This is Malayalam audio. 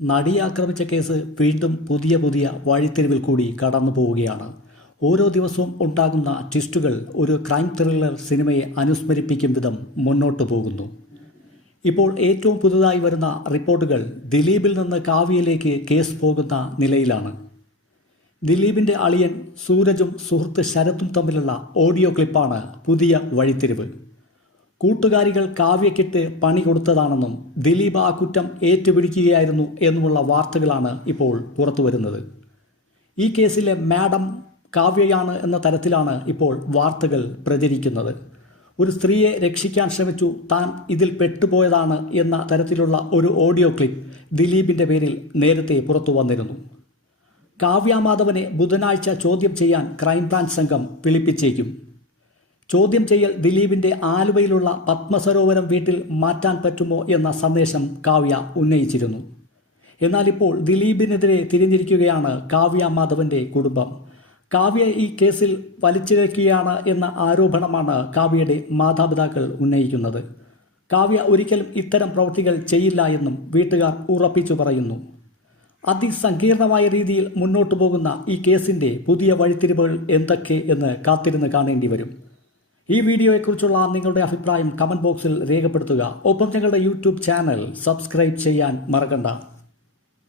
നടിയെ ആക്രമിച്ച കേസ് വീണ്ടും പുതിയ വഴിത്തിരിവിൽ കൂടി കടന്നു പോവുകയാണ്. ഓരോ ദിവസവും ഉണ്ടാകുന്ന ട്വിസ്റ്റുകൾ ഒരു ക്രൈം ത്രില്ലർ സിനിമയെ അനുസ്മരിപ്പിക്കും വിധം മുന്നോട്ടു പോകുന്നു. ഇപ്പോൾ ഏറ്റവും പുതുതായി വരുന്ന റിപ്പോർട്ടുകൾ ദിലീപിൽ നിന്ന് കാവ്യയിലേക്ക് കേസ് പോകുന്ന നിലയിലാണ്. ദിലീപിൻ്റെ അളിയൻ സൂരജും സുഹൃത്ത് ശരത്തും തമ്മിലുള്ള ഓഡിയോ ക്ലിപ്പാണ് പുതിയ വഴിത്തിരിവ്. കൂട്ടുകാരികൾ കാവ്യയ്ക്കിട്ട് പണി കൊടുത്തതാണെന്നും ദിലീപ് ആ കുറ്റം ഏറ്റുപിടിക്കുകയായിരുന്നു എന്നുമുള്ള വാർത്തകളാണ് ഇപ്പോൾ പുറത്തു വരുന്നത്. ഈ കേസിലെ മാഡം കാവ്യയാണ് എന്ന തരത്തിലാണ് ഇപ്പോൾ വാർത്തകൾ പ്രചരിക്കുന്നത്. ഒരു സ്ത്രീയെ രക്ഷിക്കാൻ ശ്രമിച്ചു, താൻ ഇതിൽ പെട്ടുപോയതാണ് എന്ന തരത്തിലുള്ള ഒരു ഓഡിയോ ക്ലിപ്പ് ദിലീപിൻ്റെ പേരിൽ നേരത്തെ പുറത്തു വന്നിരുന്നു. കാവ്യ മാധവനെ ബുധനാഴ്ച ചോദ്യം ചെയ്യാൻ ക്രൈംബ്രാഞ്ച് സംഘം വിളിപ്പിച്ചേക്കും. ചോദ്യം ചെയ്യൽ ദിലീപിൻ്റെ ആലുവയിലുള്ള പത്മസരോവരം വീട്ടിൽ മാറ്റാൻ പറ്റുമോ എന്ന സന്ദേശം കാവ്യ ഉന്നയിച്ചിരുന്നു. എന്നാൽ ഇപ്പോൾ ദിലീപിനെതിരെ തിരിഞ്ഞിരിക്കുകയാണ് കാവ്യ മാധവൻ്റെ കുടുംബം. കാവ്യ ഈ കേസിൽ വലിച്ചിഴക്കുകയാണ് എന്ന ആരോപണമാണ് കാവ്യയുടെ മാതാപിതാക്കൾ ഉന്നയിക്കുന്നത്. കാവ്യ ഒരിക്കലും ഇത്തരം പ്രവൃത്തികൾ ചെയ്യില്ല എന്നും വീട്ടുകാർ ഉറപ്പിച്ചു പറയുന്നു. അതിസങ്കീർണമായ രീതിയിൽ മുന്നോട്ടു പോകുന്ന ഈ കേസിൻ്റെ പുതിയ വഴിത്തിരിവുകൾ എന്തൊക്കെ എന്ന് കാത്തിരുന്ന് കാണേണ്ടി വരും. ഈ വീഡിയോയെക്കുറിച്ചുള്ള നിങ്ങളുടെ അഭിപ്രായം കമൻറ്റ് ബോക്സിൽ രേഖപ്പെടുത്തുക. ഒപ്പം ഞങ്ങളുടെ യൂട്യൂബ് ചാനൽ സബ്സ്ക്രൈബ് ചെയ്യാൻ മറക്കണ്ട.